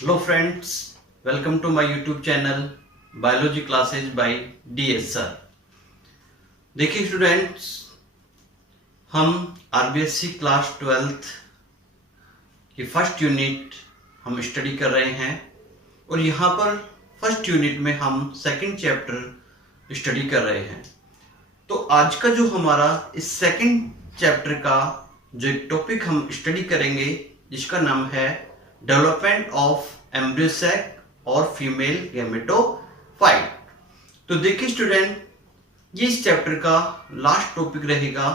Hello friends, welcome to my YouTube channel biology classes by DS sir. देखिए students, हम RBSC class 12th की first unit हम study कर रहे हैं और यहाँ पर फर्स्ट यूनिट में हम सेकंड चैप्टर स्टडी कर रहे हैं। तो आज का जो हमारा इस सेकंड चैप्टर का जो एक टॉपिक हम स्टडी करेंगे जिसका नाम है डेवलपमेंट ऑफ एम्ब्रियो सैक और फीमेल गैमेटोफाइट। तो देखिए स्टूडेंट, ये इस चैप्टर का लास्ट टॉपिक रहेगा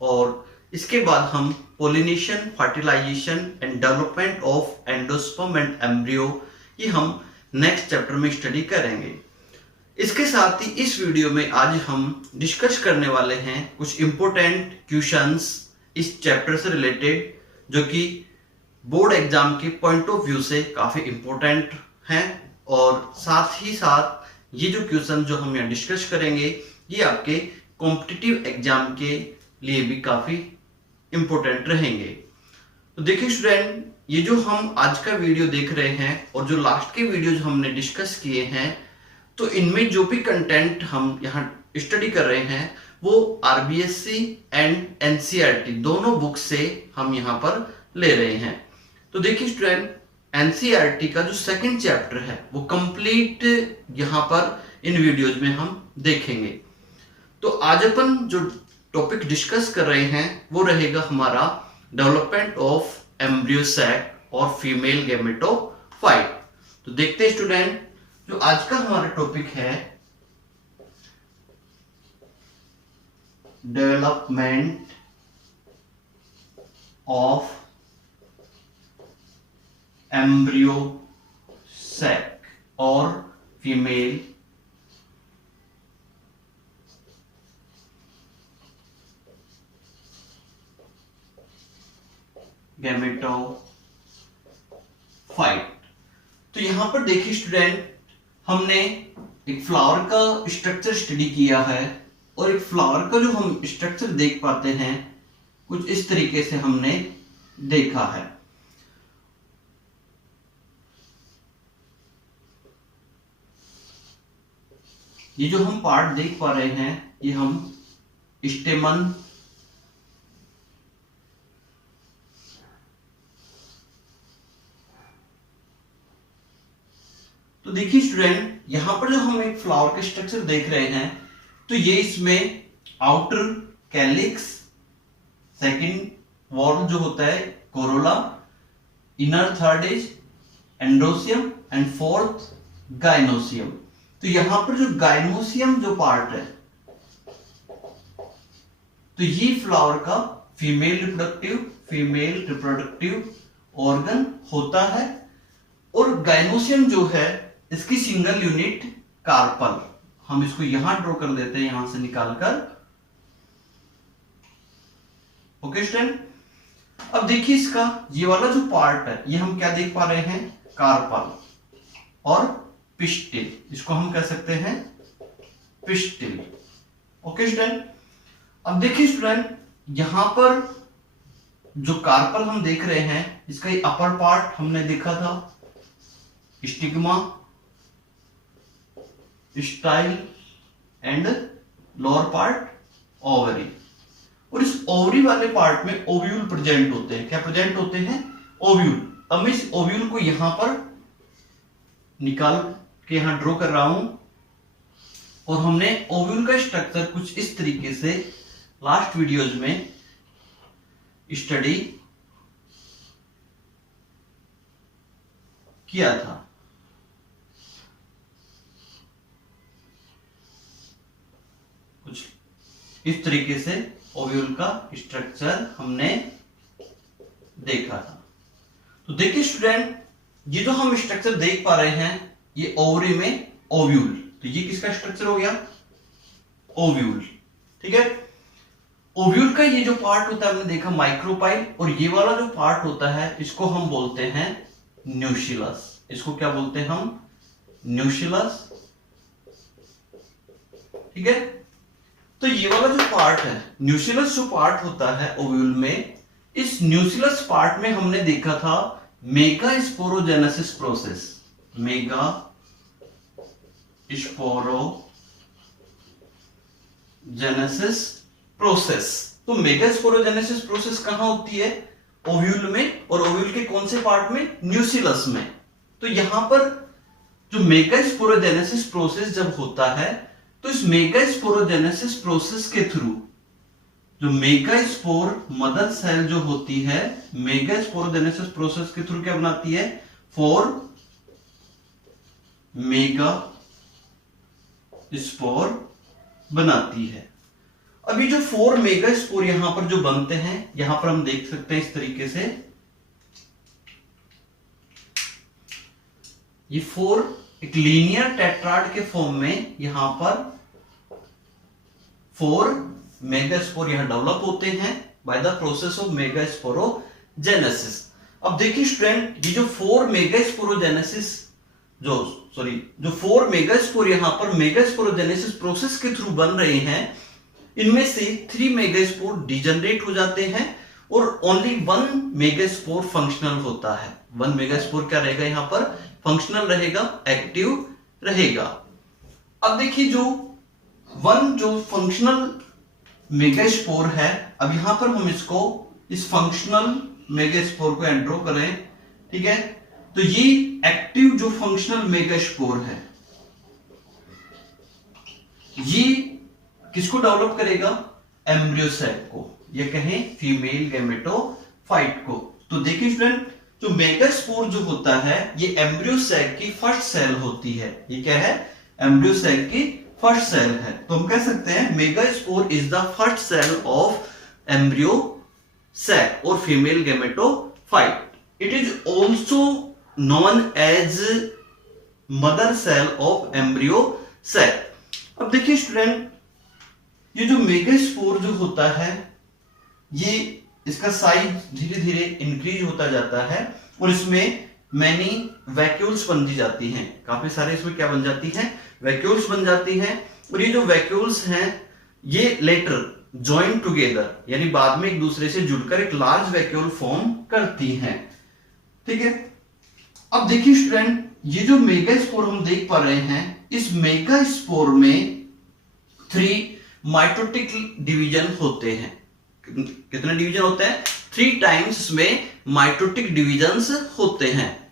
और इसके बाद हम pollination, fertilization and development of endosperm and embryo ये हम नेक्स्ट चैप्टर में स्टडी करेंगे। इसके साथ ही इस वीडियो में आज हम डिस्कस करने वाले हैं कुछ इंपॉर्टेंट क्वेश्चंस इस चैप्टर से रिलेटेड, जो कि बोर्ड एग्जाम के पॉइंट ऑफ व्यू से काफी इंपॉर्टेंट हैं और साथ ही साथ ये जो क्वेश्चन जो हम यहाँ डिस्कस करेंगे ये आपके कॉम्पिटिटिव एग्जाम के लिए भी काफी इंपॉर्टेंट रहेंगे। तो देखिए स्टूडेंट, ये जो हम आज का वीडियो देख रहे हैं और जो लास्ट के वीडियो जो हमने डिस्कस किए हैं, तो इनमें जो भी कंटेंट हम यहाँ स्टडी कर रहे हैं वो आरबीएससी एंड एनसीईआरटी दोनों बुक से हम यहाँ पर ले रहे हैं। तो देखिए स्टूडेंट, एनसीईआरटी का जो सेकंड चैप्टर है वो कंप्लीट यहाँ पर इन वीडियोज में हम देखेंगे। तो आज अपन जो टॉपिक डिस्कस कर रहे हैं वो रहेगा हमारा डेवलपमेंट ऑफ एम्ब्रियो सैक और फीमेल गैमेटोफाइट। तो देखते हैं स्टूडेंट, जो आज का हमारा टॉपिक है डेवलपमेंट ऑफ एम्ब्रियो सैक और फीमेल गैमेटोफाइट। तो यहां पर देखिए स्टूडेंट, हमने एक फ्लावर का स्ट्रक्चर स्टडी किया है और एक फ्लावर का जो हम स्ट्रक्चर देख पाते हैं कुछ इस तरीके से हमने देखा है। ये जो हम पार्ट देख पा रहे हैं ये हम स्टेमन, तो देखिए स्टूडेंट, यहां पर जो हम एक फ्लावर का स्ट्रक्चर देख रहे हैं तो ये इसमें आउटर कैलिक्स, सेकंड वॉल जो होता है Corolla, inner third is androecium and fourth gynoecium. तो यहां पर जो गाइनोसियम जो पार्ट है तो ये फ्लावर का फीमेल रिप्रोडक्टिव ऑर्गन होता है और गाइनोसियम जो है इसकी सिंगल यूनिट कार्पल, हम इसको यहां ड्रॉ कर देते हैं यहां से निकालकर। ओके स्टूडेंट, अब देखिए इसका ये वाला जो पार्ट है ये हम क्या देख पा रहे हैं, कार्पल और पिस्टिल, इसको हम कह सकते हैं पिस्टिल। ओके स्टूडेंट, अब देखिए स्टूडेंट, यहां पर जो कार्पल हम देख रहे हैं इसका ये अपर पार्ट हमने देखा था stigma, style and lower part ovary, और इस ओवरी वाले पार्ट में ओव्यूल प्रेजेंट होते हैं। क्या प्रेजेंट होते हैं? ओव्यूल। अब मैं इस ओव्यूल को यहां पर निकाल के यहां ड्रॉ कर रहा हूं और हमने ओव्यूल का स्ट्रक्चर कुछ इस तरीके से लास्ट वीडियोज में स्टडी किया था। कुछ इस तरीके से ओव्यूल का स्ट्रक्चर हमने देखा था। तो देखिए स्टूडेंट, ये जो हम स्ट्रक्चर देख पा रहे हैं ये ओवरी में ओव्यूल, तो ये किसका स्ट्रक्चर हो गया? ओव्यूल। ठीक है, ओव्यूल का ये जो पार्ट होता है हमने देखा माइक्रोपाइल, और ये वाला जो पार्ट होता है इसको हम बोलते हैं न्यूशिलस। इसको क्या बोलते हैं हम? न्यूशिलस। ठीक है, तो ये वाला जो पार्ट है न्यूशिलस जो पार्ट होता है ओव्यूल में, इस न्यूशिलस पार्ट में हमने देखा था mega sporogenesis process, mega sporogenesis process. तो मेगा स्पोरोजेनेसिस प्रोसेस कहां होती है? ओव्यूल में, और ओव्यूल के कौन से पार्ट में? न्यूसिलस में। तो यहां पर जो मेगा स्पोरोजेनेसिस प्रोसेस जब होता है, तो इस मेगा स्पोरोजेनेसिस प्रोसेस के थ्रू जो मेगा स्पोर मदर सेल जो होती है, मेगा स्पोरोजेनेसिस प्रोसेस के थ्रू क्या बनाती है? 4 मेगा स्पोर बनाती है। अभी जो 4 मेगा स्पोर यहां पर जो बनते हैं, यहां पर हम देख सकते हैं इस तरीके से, ये 4 एक लीनियर टेट्राड के फॉर्म में यहां पर 4 मेगास्पोर यहां डेवलप होते हैं by the process of megasporogenesis. अब देखिए स्टूडेंट, ये जो 4 मेगास्पोरोजेनेसिस जो 4 मेगास्पोर यहां पर मेगास्पोरोजेनेसिस प्रोसेस के थ्रू बन रहे हैं, इनमें से 3 मेगास्पोर डिजनरेट हो जाते हैं और ओनली 1 मेगास्पोर फंक्शनल होता है। 1 मेगास्पोर क्या रहेगा? यहां पर फंक्शनल रहेगा, एक्टिव रहेगा। अब देखिए जो 1 जो फंक्शनल मेगास्पोर है, अब यहां पर हम इसको इस फंक्शनल मेगास्पोर को एंड्रो करें, ठीक है? तो ये एक्टिव जो फंक्शनल मेगास्पोर है, ये किसको डेवलप करेगा? एम्ब्रियोसैक को, या कहें फीमेल गैमेटोफाइट को। तो देखिए स्टूडेंट, जो मेगास्पोर जो होता है, ये एम्ब्रियोसैक की फर्स्ट सेल होती है। ये क्या है? एम्ब्रियोसैक की फर्स्ट सेल है। तो हम कह सकते हैं megaspore is the first cell of embryo sac और female gametophyte. It is also known as mother cell of embryo sac. अब देखिए स्टूडेंट, ये जो मेगास्पोर जो होता है, ये इसका साइज धीरे धीरे इंक्रीज होता जाता है और इसमें मैनी वैक्यूल्स बन जाती हैं। काफी सारे इसमें क्या बन जाती हैं? वैक्यूल्स बन जाती हैं। और ये जो वैक्यूल्स हैं, ये लेटर ज्वाइन टुगेदर, यानी बाद में एक दूसरे से जुड़कर एक लार्ज वैक्यूल फॉर्म करती हैं, ठीक है? अब देखिए स्टूडेंट, ये जो मेगास्पोर हम देख पा रहे हैं, इस मेगास्पोर में 3 माइटोटिक डिवीजन होते हैं। कितने डिवीजन होते हैं? 3 टाइम्स में माइटोटिक डिवीजन्स होते हैं।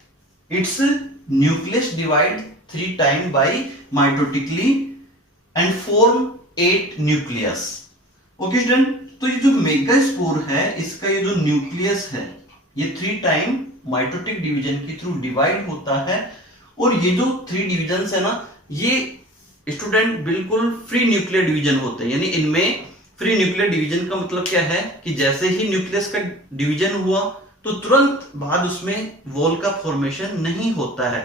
Its nucleus divide 3 time by mitotically and form 8 nucleus. Okay student, तो ये जो मेगास्पोर है, इसका ये जो न्यूक्लियस है, ये 3 टाइम माइटोटिक डिवीजन के थ्रू डिवाइड होता है। और ये जो 3 डिवीजन है ना, ये स्टूडेंट बिल्कुल फ्री न्यूक्लियर डिवीजन होते हैं। यानी इनमें फ्री न्यूक्लियर डिवीजन का मतलब क्या है कि जैसे ही न्यूक्लियस का डिवीजन हुआ तो तुरंत बाद उसमें वॉल का फॉर्मेशन नहीं होता है।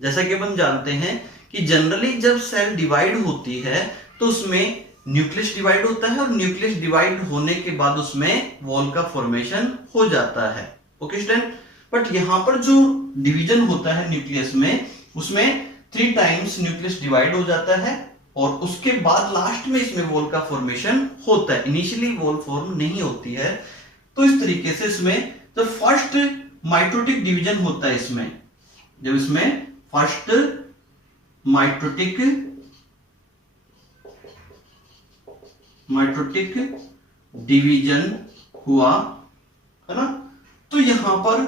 जैसा कि हम जानते हैं कि जनरली जब सेल डिवाइड होती है तो उसमें न्यूक्लियस डिवाइड होता है और न्यूक्लियस डिवाइड होने के बाद उसमें वॉल का फॉर्मेशन हो जाता है। ओके स्टूडेंट, बट यहां पर जो डिवीजन होता है न्यूक्लियस में, उसमें 3 टाइम्स न्यूक्लियस डिवाइड हो जाता है और उसके बाद लास्ट में इसमें वॉल का फॉर्मेशन होता है। इनिशियली वॉल फॉर्म नहीं होती है। तो इस तरीके से इसमें जब फर्स्ट माइटोटिक डिवीजन होता है, जब इसमें फर्स्ट माइटोटिक डिवीजन हुआ है ना, तो यहां पर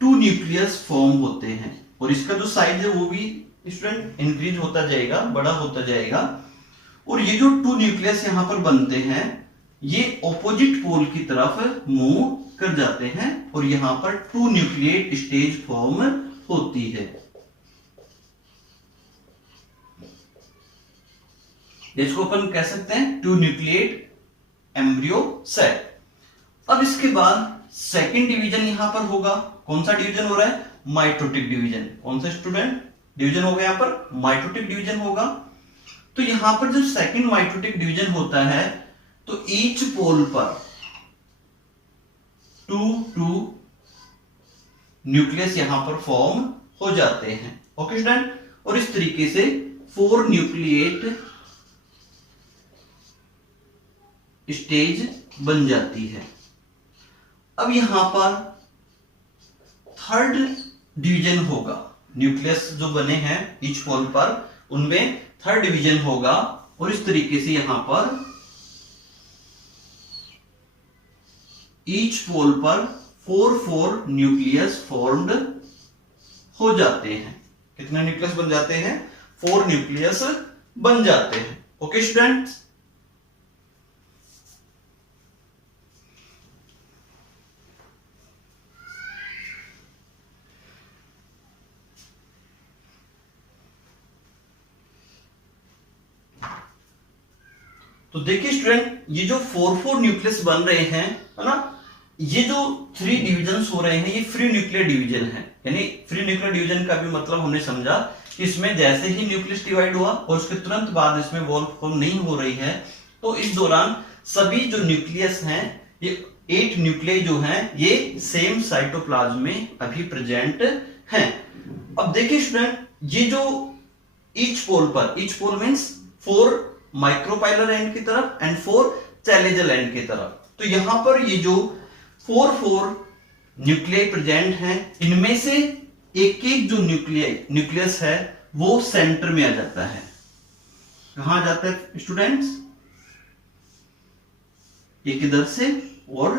2 न्यूक्लियस फॉर्म होते हैं और इसका जो साइज है वो भी स्टूडेंट इंक्रीज होता जाएगा, बड़ा होता जाएगा। और ये जो 2 न्यूक्लियस यहां पर बनते हैं, ये ऑपोजिट पोल की तरफ मूव कर जाते हैं और यहां पर 2 न्यूक्लिएट स्टेज फॉर्म होती है। इसको अपन कह सकते हैं 2 न्यूक्लिएट एम्ब्रियोसैक। अब इसके बाद सेकंड डिवीजन यहां पर होगा। कौन सा डिवीजन हो रहा है? Mitotic division. कौन सा स्टूडेंट डिवीजन होगा? यहां पर माइटोटिक डिवीजन होगा। तो यहां पर जब सेकंड माइटोटिक डिवीजन होता है तो ईच पोल पर 2 न्यूक्लियस यहां पर फॉर्म हो जाते हैं। ओके स्टूडेंट, और इस तरीके से 4 न्यूक्लिएट स्टेज बन जाती है। अब यहां पर थर्ड डिवीजन होगा। न्यूक्लियस जो बने हैं ईच पोल पर, उनमें थर्ड डिवीजन होगा और इस तरीके से यहां पर ईच पोल पर 4 न्यूक्लियस फॉर्म्ड हो जाते हैं। कितने न्यूक्लियस बन जाते हैं? 4 न्यूक्लियस बन जाते हैं। ओके स्टूडेंट्स, तो देखिए स्टूडेंट, ये जो 4 न्यूक्लियस बन रहे हैं, है ना, ये जो 3 डिविजन्स हो रहे हैं, ये फ्री न्यूक्लियर डिवीजन है। यानी फ्री न्यूक्लियर डिवीजन का भी मतलब हमने समझा कि इसमें जैसे ही न्यूक्लियस डिवाइड हुआ और उसके तुरंत बाद इसमें वॉल फॉर्म नहीं हो रही है, तो इस दौरान सभी जो न्यूक्लियस हैं, ये 8 न्यूक्लियाई जो हैं, ये सेम साइटोप्लाज्म में अभी प्रेजेंट हैं। अब देखिए स्टूडेंट, ये जो each pole means 4 micropylar end की तरफ एंड 4 चैलेजल एंड की तरफ, तो यहां पर ये जो 4 न्यूक्लियाई प्रेजेंट हैं, इनमें से एक एक जो न्यूक्लियस है वो सेंटर में आ जाता है। कहां जाता है स्टूडेंट्स? एक इधर से और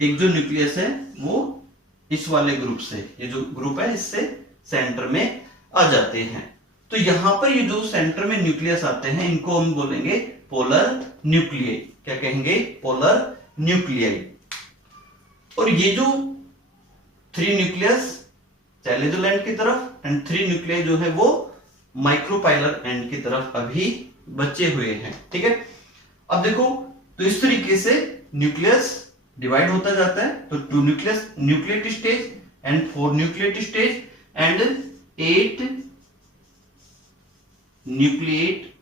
एक जो न्यूक्लियस है वो इस वाले ग्रुप से, ये जो ग्रुप है इससे सेंटर में आ जाते हैं। तो यहां पर ये जो सेंटर में न्यूक्लियस आते हैं, इनको हम बोलेंगे पोलर न्यूक्लियाई। क्या कहेंगे? Polar nuclei. और ये जो 3 न्यूक्लियस चैलेजल एंड की तरफ एंड 3 न्यूक्लियाई जो है वो माइक्रोपाइलर एंड की तरफ अभी बचे हुए हैं। ठीक है, अब देखो, तो इस तरीके से न्यूक्लियस डिवाइड होता जाता है। तो 2 nucleus nucleate stage and 4 nucleate stage and 8 nucleate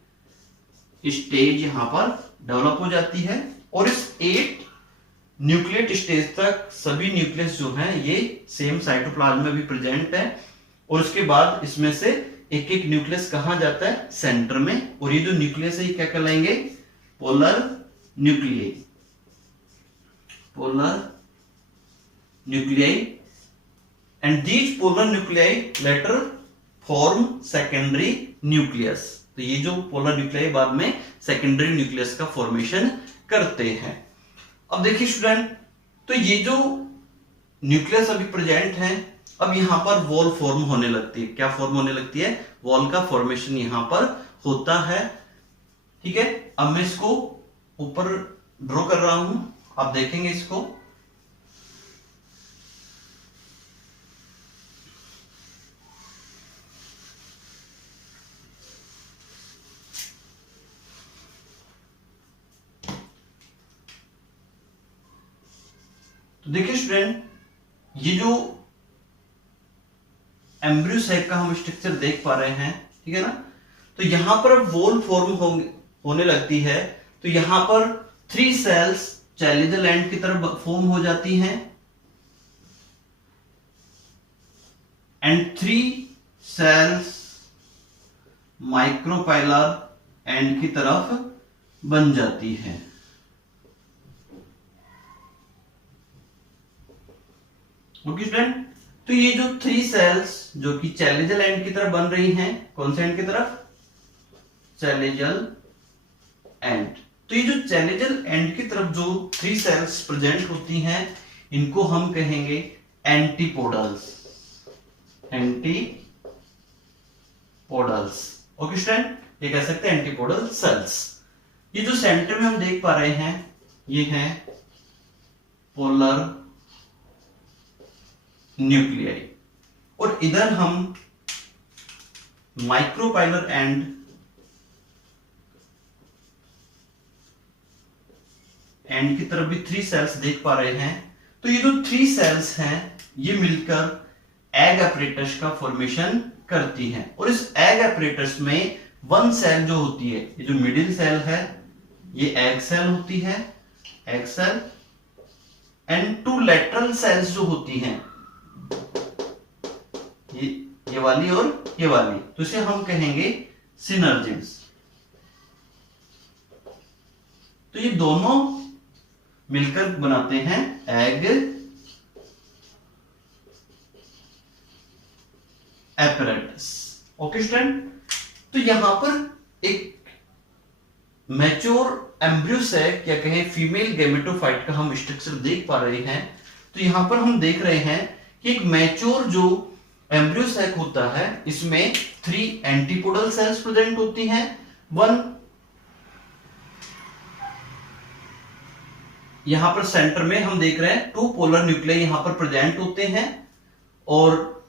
stage यहां पर डेवलप हो जाती है। और इस 8 न्यूक्लिएट स्टेज तक सभी न्यूक्लियस जो हैं ये सेम साइटोप्लाज्म में भी प्रेजेंट है। और उसके बाद इसमें से एक एक न्यूक्लियस कहां जाता है? सेंटर में। और ये जो न्यूक्लियस है ये क्या कहलाएंगे? Polar nuclei. Polar nuclei and these polar nuclei later form secondary nucleus. तो ये जो पोलर न्यूक्लियाई बाद में सेकेंडरी न्यूक्लियस का फॉर्मेशन करते हैं। अब देखिए स्टूडेंट, तो ये जो न्यूक्लियस अभी प्रेजेंट है, अब यहां पर वॉल फॉर्म होने लगती है। क्या फॉर्म होने लगती है? वॉल का फॉर्मेशन यहां पर होता है। ठीक है, अब मैं इसको ऊपर ड्रॉ कर रहा हूं, आप देखेंगे इसको। तो देखिए स्टूडेंट, ये जो एम्ब्रियो सैक का हम स्ट्रक्चर देख पा रहे हैं, ठीक है ना, तो यहां पर वॉल फॉर्म होने लगती है। तो यहां पर 3 सेल्स चैलेजल एंड की तरफ फॉर्म हो जाती हैं एंड 3 सेल्स माइक्रोपाइलर एंड की तरफ बन जाती है। ओके स्टूडेंट, तो ये जो 3 सेल्स जो कि चैलेजल एंड की तरफ बन रही हैं, कौन से एंड की तरफ? Chalazal and. तो ये जो चैलेजल एंड की तरफ जो 3 सेल्स प्रेजेंट होती हैं, इनको हम कहेंगे एंटीपोडल्स। एंटीपोडल्स। ओके स्टूडेंट, ये कह सकते हैं एंटीपोडल सेल्स। ये जो सेंटर में हम देख पा रहे हैं, ये है पोलर न्यूक्लियाई। और इधर हम माइक्रोपाइलर एंड की तरफ भी 3 सेल्स देख पा रहे हैं। तो ये जो 3 सेल्स हैं, ये मिलकर एग अपरेटस का फॉर्मेशन करती हैं। और इस एग अपरेटस में 1 सेल जो होती है, ये जो मिडिल सेल है, ये एग सेल होती है, egg cell, and 2 lateral cells जो होती हैं, ये वाली और ये वाली, तो इसे हम कहेंगे सिनर्जिड्स। तो ये दोनों मिलकर बनाते हैं एग एपरेटस। ओके स्टूडेंट, तो यहां पर एक मैच्योर एम्ब्रियो सैक या कहें फीमेल गैमेटोफाइट का हम स्ट्रक्चर देख पा रहे हैं। तो यहां पर हम देख रहे हैं कि एक मैच्योर जो एम्ब्रियो सैक होता है इसमें 3 एंटीपोडल सेल्स प्रेजेंट होती हैं। 1 यहां पर सेंटर में हम देख रहे हैं 2 पोलर न्यूक्लियाई यहां पर प्रेजेंट होते हैं और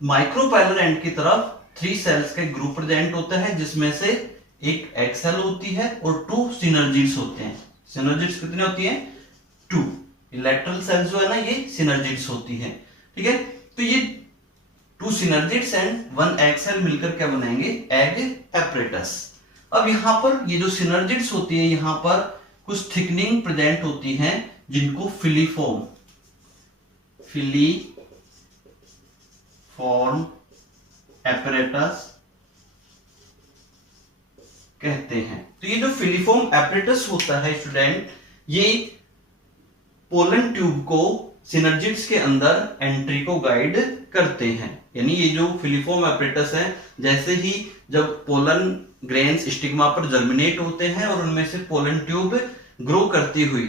माइक्रोपाइलर एंड की तरफ 3 सेल्स का ग्रुप प्रेजेंट होता है जिसमें से एक एग सेल होती है और 2 सिनर्जिड्स होते हैं। सिनर्जिड्स कितने होती हैं? 2। लैटरल सेल्स जो है ना ये सिनर्जिड्स होती है। ठीक है, तो ये 2 सिनर्जिड्स एंड 1 एग सेल मिलकर क्या बनाएंगे? Egg apparatus. अब यहां पर ये जो सिनर्जिड्स होती है यहां पर कुछ थिकनिंग प्रेजेंट होती हैं जिनको फिलीफॉर्म एपरेटस कहते हैं। तो ये जो फिलीफॉर्म एपरेटस होता है स्टूडेंट, ये पोलन ट्यूब को सिनर्जिड्स के अंदर एंट्री को गाइड करते हैं। यानी ये जो फिलीफॉर्म एपरेटस है, जैसे ही जब पोलन ग्रेन्स स्टिग्मा पर जर्मिनेट होते हैं और उनमें से पोलन ट्यूब ग्रो करती हुई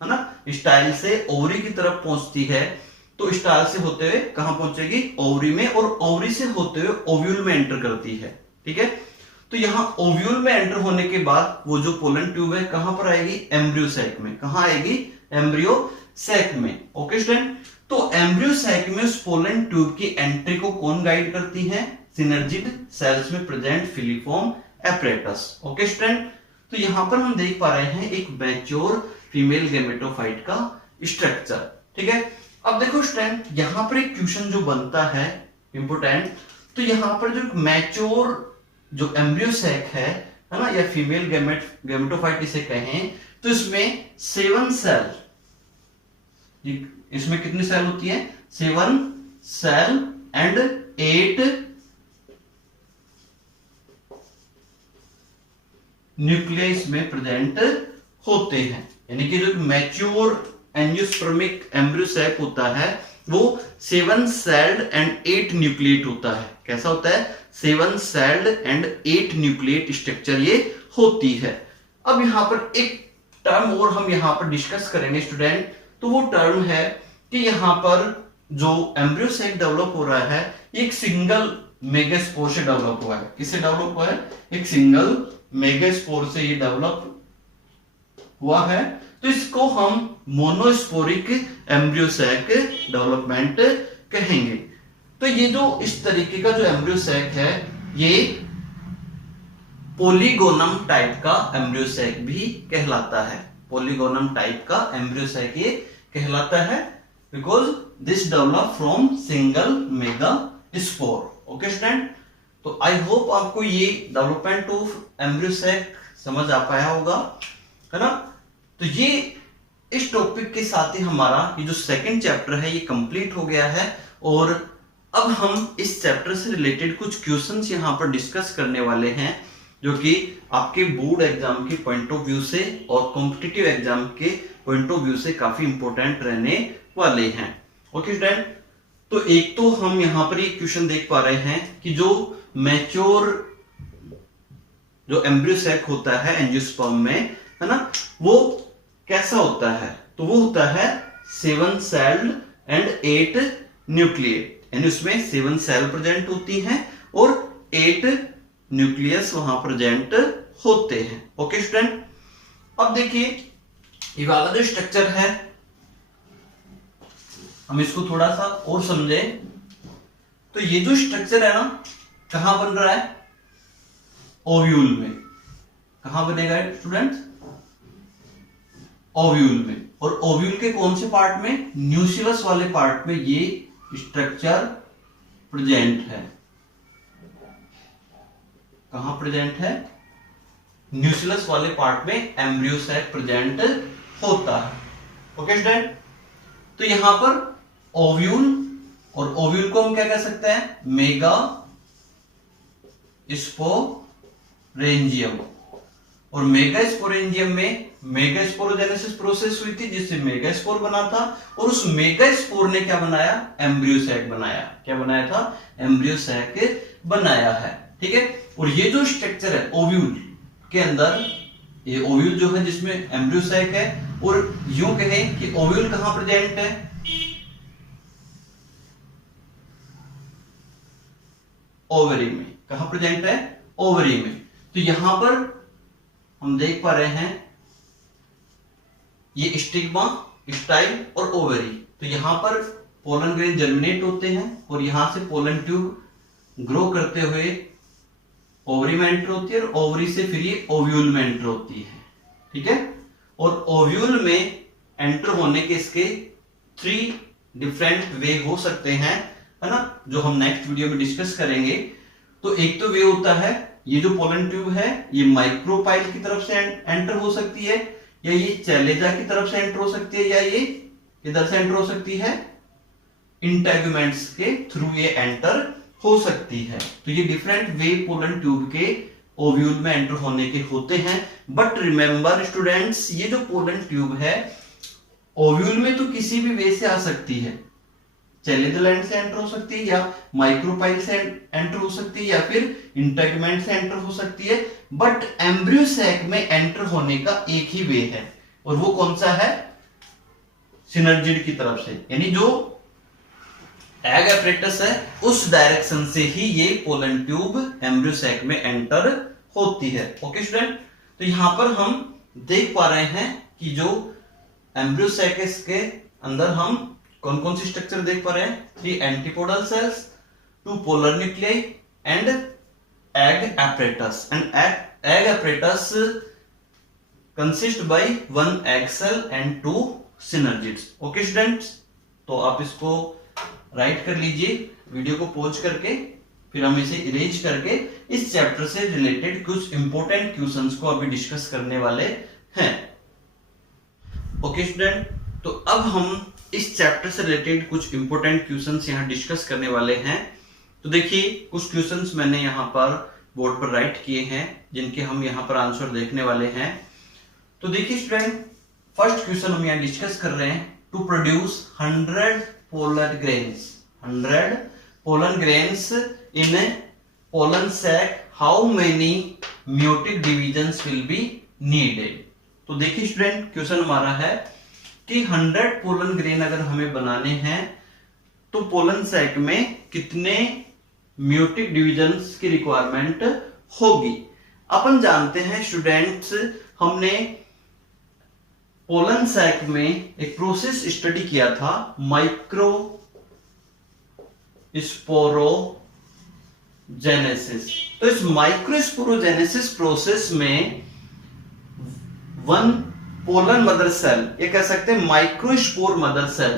है ना स्टाइल से ओवरी की तरफ पहुंचती है, तो स्टाइल से होते हुए कहां पहुंचेगी? ओवरी में, और ओवरी से होते हुए ओव्यूल में एंटर करती है। ठीक है, तो यहां ओव्यूल में एंटर होने के बाद वो जो पोलन ट्यूब है कहां पर आएगी? एम्ब्रियो सैक में। कहां आएगी? एम्ब्रियो सैक में। ओके स्टूडेंट, तो एम्ब्रियो सैक में उस पोलन ट्यूब की एंट्री को कौन गाइड करती है? सिनर्जिड सेल्स में present filiform apparatus. Okay student, तो यहां पर हम देख पा रहे हैं एक मैच्योर फीमेल गैमेटोफाइट का स्ट्रक्चर। ठीक है, अब देखो स्टूडेंट, यहां पर एक क्वेश्चन जो बनता है इंपोर्टेंट, तो यहां पर जो मैच्योर जो एम्ब्रियो सैक है ना, या फीमेल गैमेटोफाइट इसे कहें, तो इसमें 7 सेल, इसमें कितनी सेल होती है? 7 सेल एंड 8 न्यूक्लियाई इसमें प्रेजेंट होते हैं। यानी कि जो मैच्योर एंजियोस्पर्मिक एम्ब्रियो सैक होता है वो 7 सेल्ड एंड 8 न्यूक्लिएट होता है। कैसा होता है? 7 सेल्ड एंड 8 न्यूक्लिएट स्ट्रक्चर ये होती है। अब यहां पर एक टर्म और हम यहां पर डिस्कस करेंगे स्टूडेंट, तो वो टर्म है कि यहां पर जो एम्ब्रियो सैक डेवलप हो रहा है एक सिंगल मेगास्पोर से डेवलप हुआ है। किससे डेवलप हुआ है? एक सिंगल मेगास्पोर से ये डेवलप हुआ है। तो इसको हम मोनोस्पोरिक एम्ब्रियो सैक डेवलपमेंट कहेंगे। तो ये जो इस तरीके का जो एम्ब्रियो सैक है ये पॉलीगोनम टाइप का एम्ब्रियो सैक भी कहलाता है। पॉलीगोनम टाइप का एम्ब्रियो सैक ये कहलाता है because this develop from single mega spore. Okay student, तो आई होप आपको ये डेवलपमेंट ऑफ एम्ब्रियो सैक समझ आ पाया होगा, है ना। तो ये इस टॉपिक के साथ ही हमारा ये जो सेकंड चैप्टर है ये कंप्लीट हो गया है और अब हम इस चैप्टर से रिलेटेड कुछ क्वेश्चंस यहां पर डिस्कस करने वाले हैं जो कि आपके बोर्ड एग्जाम के पॉइंट ऑफ व्यू से और कॉम्पिटिटिव एग्जाम के पॉइंट ऑफ व्यू से काफी इंपॉर्टेंट रहने वाले हैं। ओके स्टूडेंट, तो एक तो हम यहां पर एक क्वेश्चन देख पा रहे हैं कि जो मैच्योर जो एम्ब्रियो सैक होता है एंजियोस्पर्म में, है ना, वो कैसा होता है? तो वो होता है 7 सेल्ड एंड 8 न्यूक्लिएट, यानी उसमें 7 सेल प्रेजेंट होती हैं और 8 न्यूक्लियस वहां प्रेजेंट होते हैं। ओके स्टूडेंट, अब देखिए ये वाला जो स्ट्रक्चर है हम इसको थोड़ा सा और समझे। तो ये जो स्ट्रक्चर है ना कहां बन रहा है? ओव्यूल में। कहां बनेगा स्टूडेंट? ओव्यूल में। और ओव्यूल के कौन से पार्ट में? न्यूक्लियस वाले पार्ट में ये स्ट्रक्चर प्रेजेंट है। कहां प्रेजेंट है? न्यूक्लियस वाले पार्ट में एम्ब्रियो सैक प्रेजेंट होता है। ओके स्टूडेंट, तो यहां पर ओव्यूल, और ओव्यूल को हम क्या कह सकते हैं? Mega sporangium. और मेगा स्पोरेंजियम में मेगास्पोरोजेनेसिस प्रोसेस हुई थी जिससे मेगास्पोर बना था, और उस मेगास्पोर ने क्या बनाया, एम्ब्रियो सैक बनाया। क्या बनाया था, एम्ब्रियो सैक बनाया है। ठीक है, और ये जो स्ट्रक्चर है ओव्यूल के अंदर, ये ओव्यूल जो है जिसमें एम्ब्रियो सैक है, और यूं कहें कि ओव्यूल कहां प्रेजेंट है, ओवरी में। कहां प्रेजेंट है, ओवरी में। तो यहां पर हम देख पा रहे हैं ये स्टिग्मा, स्टाइल और ओवरी। तो यहां पर पोलन ग्रेन जर्मिनेट होते हैं और यहां से पोलन ट्यूब ग्रो करते हुए ओवरी में एंटर होती है, और ओवरी से फिर ये ओव्यूल में एंटर होती है। ठीक है, और ओव्यूल में एंटर होने के इसके 3 डिफरेंट वे हो सकते हैं, है ना, जो हम नेक्स्ट वीडियो में डिस्कस करेंगे। तो एक तो वे होता है, ये जो पोलन ट्यूब है ये माइक्रोपाइल की तरफ से एंटर हो सकती है, या ये चैलेजा की तरफ से एंटर हो सकती है, या ये इधर से एंटर हो सकती है, इंटेगुमेंट्स के थ्रू ये एंटर हो सकती है। तो ये डिफरेंट वे पोलन ट्यूब के ओव्यूल में एंटर होने के होते हैं। बट रिमेंबर स्टूडेंट्स, ये जो पोलन ट्यूब है ओव्यूल में तो किसी भी वे से आ सकती है, चैलेजल एंड से एंटर हो सकती है, या माइक्रोपाइल से एंटर हो सकती है, या फिर इंटेगुमेंट से एंटर हो सकती है। बट एम्ब्रियो सैक में एंटर होने का एक ही वे है, और वो कौन सा है, सिनर्जिड की तरफ से, यानी जो एग एपरेटस है उस डायरेक्शन से ही ये पोलन ट्यूब एम्ब्रियो सैक में एंटर होती है। ओके स्टूडेंट, तो यहां पर हम देख पा रहे हैं कि जो एम्ब्रियो सैक के अंदर हम कौन कौन सी स्ट्रक्चर देख पा रहे हैं, 3 antipodal cells, 2 polar nuclei and egg apparatus. And egg apparatus consist by 1 egg cell and 2 synergids. Okay students, तो आप इसको राइट कर लीजिए वीडियो को पॉज करके, फिर हम इसे इरेज करके इस चैप्टर से रिलेटेड कुछ इंपॉर्टेंट क्वेश्चंस को अभी डिस्कस करने वाले हैं। ओके स्टूडेंट, तो अब हम इस चैप्टर से रिलेटेड कुछ इंपॉर्टेंट क्वेश्चंस यहां डिस्कस करने वाले हैं। तो देखिए कुछ क्वेश्चंस मैंने यहां पर बोर्ड पर राइट किए हैं जिनके हम यहां पर आंसर देखने वाले हैं। तो देखिए स्टूडेंट, फर्स्ट क्वेश्चन हम यहां डिस्कस कर रहे हैं, to produce 100 polar grains, 100 pollen grains in pollen sac, how many meiotic divisions will be needed. तो देखिए स्टूडेंट, क्वेश्चन हमारा है कि 100 पोलन ग्रेन अगर हमें बनाने हैं तो पोलन सैक में कितने म्यूटिक डिविजन्स की रिक्वायरमेंट होगी। अपन जानते हैं स्टूडेंट्स, हमने पोलन सैक में एक प्रोसेस स्टडी किया था, माइक्रो स्पोरोजेनेसिस। तो इस माइक्रो स्पोरोजेनेसिस प्रोसेस में 1 पोलन मदर सेल, ये कह सकते हैं microspore mother cell,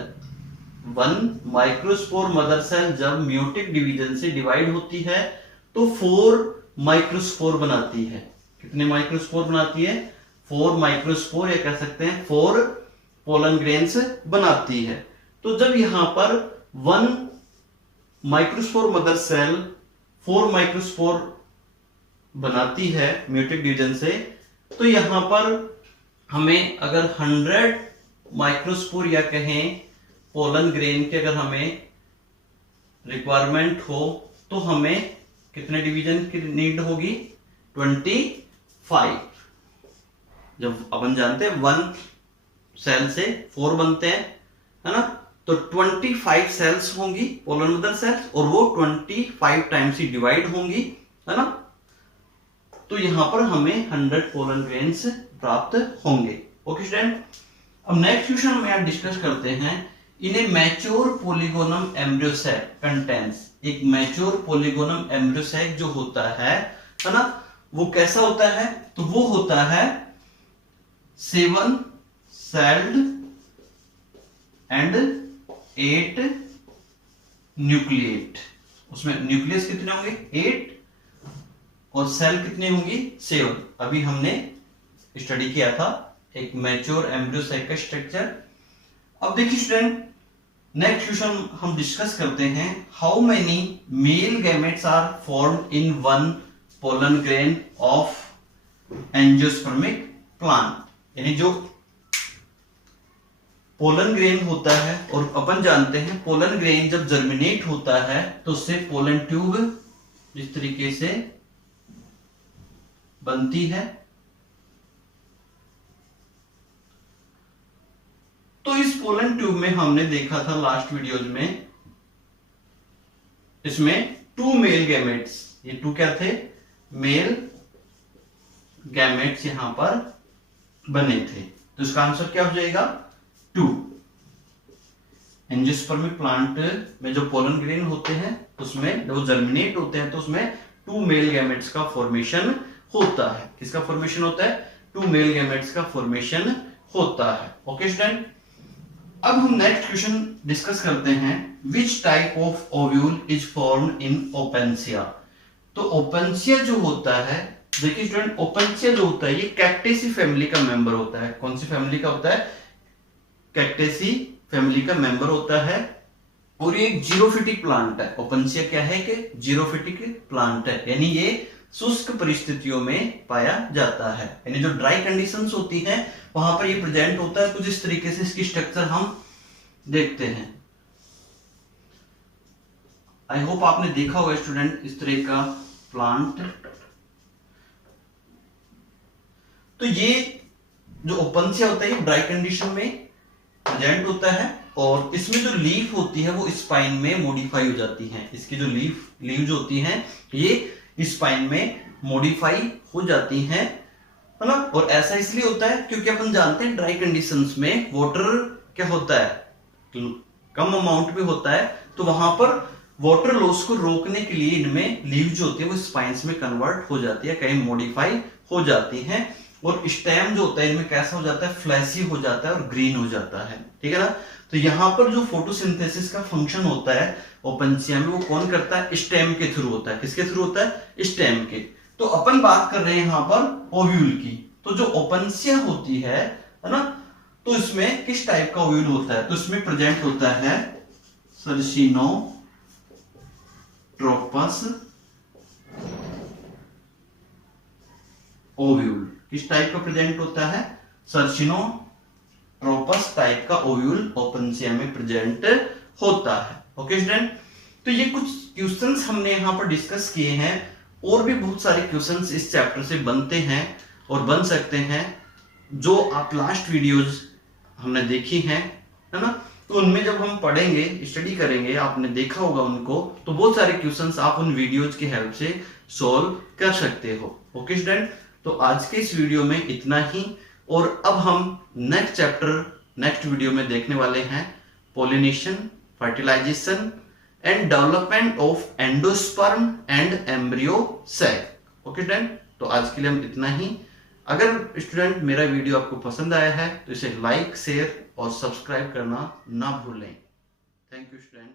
1 microspore mother cell जब म्यूटिक डिवीजन से डिवाइड होती है तो 4 माइक्रोस्पोर बनाती है। कितने माइक्रोस्पोर बनाती है, 4 माइक्रोस्पोर, या कह सकते हैं 4 पोलन ग्रेन्स बनाती है। तो जब यहां पर 1 माइक्रोस्पोर मदर सेल 4 माइक्रोस्पोर बनाती है म्यूटिक डिवीजन से, तो यहां पर हमें अगर 100 माइक्रोस्पोर या कहें पोलन ग्रेन के अगर हमें रिक्वायरमेंट हो तो हमें कितने डिवीजन की नीड होगी, 25। जब अपन जानते हैं 1 सेल से 4 बनते हैं, है ना, तो 25 सेल्स होंगी पोलन मदर सेल्स, और वो 25 टाइम्स ही डिवाइड होंगी, है ना। तो यहां पर हमें 100 पोलन ग्रेन्स प्राप्त होंगे। ओके स्टूडेंट, अब नेक्स्ट क्वेश्चन हम यहां डिस्कस करते हैं, in a mature polygonum embryo sac contains, एक मैच्योर पोलीगोनम एम्ब्रियो सैक जो होता है ना, वो कैसा होता है, तो वो होता है 7 सेल्ड एंड 8 न्यूक्लिएट। उसमें न्यूक्लियस कितने होंगे, 8, और सेल कितनी होंगी, 7। अभी हमने स्टडी किया था एक मैच्योर एम्ब्रियो सैक का स्ट्रक्चर। अब देखिए स्टूडेंट, नेक्स्ट क्वेश्चन हम डिस्कस करते हैं, how many male gametes are formed in 1 pollen grain of angiospermic plant. यानी जो पोलन ग्रेन होता है, और अपन जानते हैं पोलन ग्रेन जब जर्मिनेट होता है तो उससे पोलन ट्यूब जिस तरीके से बनती है, तो इस पोलन ट्यूब में हमने देखा था लास्ट वीडियोज में, इसमें 2 मेल गैमेट्स, ये 2 क्या थे, मेल गैमेट्स यहां पर बने थे। तो इसका आंसर क्या हो जाएगा 2। एंजियोस्पर्मिक प्लांट में जो पोलन ग्रेन होते हैं उसमें जब जर्मिनेट होते हैं तो उसमें 2 मेल गैमेट्स का फॉर्मेशन होता है। किसका फॉर्मेशन होता है, 2 मेल गैमेट्स का फॉर्मेशन होता है। ओके स्टूडेंट, अब हम नेक्स्ट क्वेश्चन डिस्कस करते हैं, which type of ovule is formed in opuntia. तो ओपेंसिया जो होता है, देखिए स्टूडेंट, ओपेंसिया जो होता है ये कैक्टेसी फैमिली का मेंबर होता है। कौन सी फैमिली का होता है, कैक्टेसी फैमिली का मेंबर होता है, और ये एक जीरोफिटिक प्लांट है। ओपेंसिया क्या है कि जीरोफिटिक प्लांट है, यानी ये शुष्क परिस्थितियों में पाया जाता है, यानी जो ड्राई कंडीशंस होती हैं वहां पर ये प्रेजेंट होता है। कुछ इस तरीके से इसकी स्ट्रक्चर हम देखते हैं। आई होप आपने देखा होगा स्टूडेंट इस तरह का प्लांट। तो ये जो ओपेंसिया होता है ये ड्राई कंडीशन में प्रेजेंट होता है, और इसमें जो लीफ होती है वो स्पाइन में मॉडिफाई हो जाती है। इसकी जो लीव जो होती है ये स्पाइन में मॉडिफाई हो जाती है ना। और ऐसा इसलिए होता है क्योंकि अपन जानते हैं ड्राई कंडीशंस में वाटर क्या होता है, कम अमाउंट में होता है, तो वहां पर वाटर लॉस को रोकने के लिए इनमें लीव जो होती है वो स्पाइन्स में कन्वर्ट हो जाती है, कहीं मॉडिफाई हो जाती है, और स्टेम जो होता है इनमें कैसा हो जाता है, फ्लैशी हो जाता है और ग्रीन हो जाता है। ठीक है ना। तो यहां पर जो फोटोसिंथेसिस का फंक्शन होता है ओपेंसिया में वो कौन करता है, स्टेम के थ्रू होता है। किसके थ्रू होता है, स्टेम के। तो अपन बात कर रहे हैं यहां पर ओव्यूल की। तो जो ओपेंसिया होती है ना, तो इसमें किस टाइप का ओव्यूल होता है, तो इसमें प्रेजेंट होता है सर्सिनोट्रोपस ओव्यूल। किस टाइप का प्रेजेंट होता है, सर्सिनोट्रोपस टाइप का ओव्यूल ओपेंसिया में प्रेजेंट होता है। ओके स्टूडेंट, तो ये कुछ क्वेश्चंस हमने यहां पर डिस्कस किए हैं, और भी बहुत सारे क्वेश्चंस इस चैप्टर से बनते हैं और बन सकते हैं, जो आप लास्ट वीडियोस हमने देखी हैं, है ना। तो उनमें जब हम पढ़ेंगे, स्टडी करेंगे, आपने देखा होगा उनको, तो बहुत सारे क्वेश्चंस आप उन वीडियोस की हेल्प से सॉल्व कर सकते हो। ओके स्टूडेंट, तो आज के इस वीडियो में इतना ही, और अब हम नेक्स्ट चैप्टर नेक्स्ट वीडियो में देखने वाले हैं, pollination, fertilization and development of endosperm and embryo sac. Okay student, तो आज के लिए हम इतना ही। अगर स्टूडेंट मेरा वीडियो आपको पसंद आया है तो इसे लाइक, शेयर और सब्सक्राइब करना ना भूलें। Thank you student.